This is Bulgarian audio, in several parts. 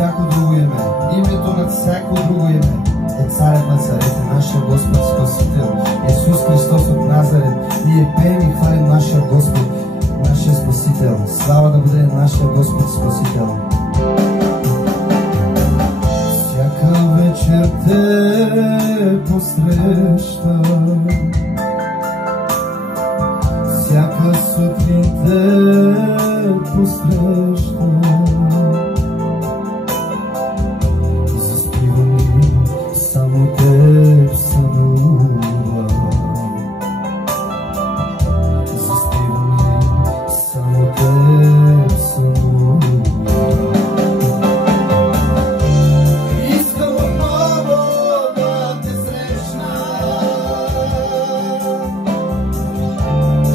всяко друго име, името над всяко друго име е Царят на царете, нашия Господ Спасител, Исус Христос от Назарет. Ние пеем и хвалим нашия Господ, нашия Спасител. Слава да бъде нашия Господ Спасител. Всяка вечер те посрещам, всяка сутрин те посрещам. Заспивам и само теб сънувам. Заспивам и само теб сънувам. Искам отново да те срещна.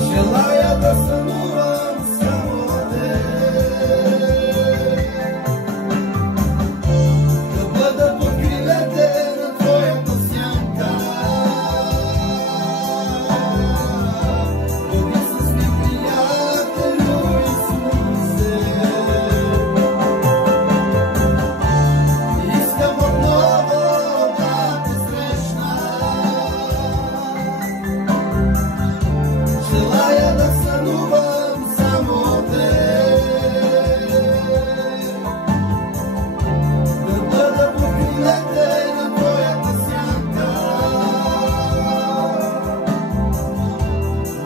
Желая да сънувам само теб. Да бъда под крилете на твоята сянка. Бъди с ми, приятелю Исусе. Искам отново да те срещна. Желая да сънувам само теб. Да бъда под крилете на твоята сянка.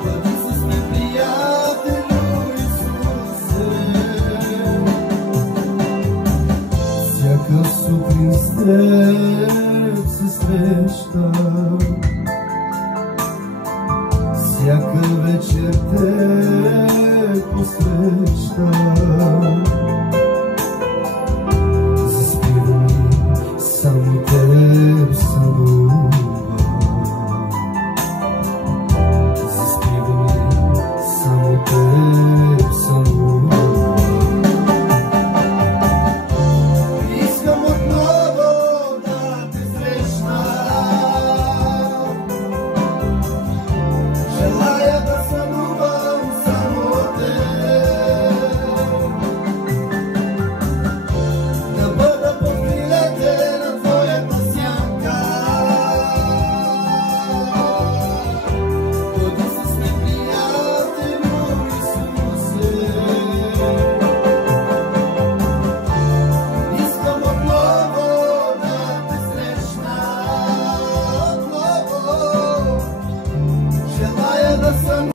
Бъди с мен, приятелю Исусе. Всяка сутрин с теб се срещам, всяка вечер те посрещам.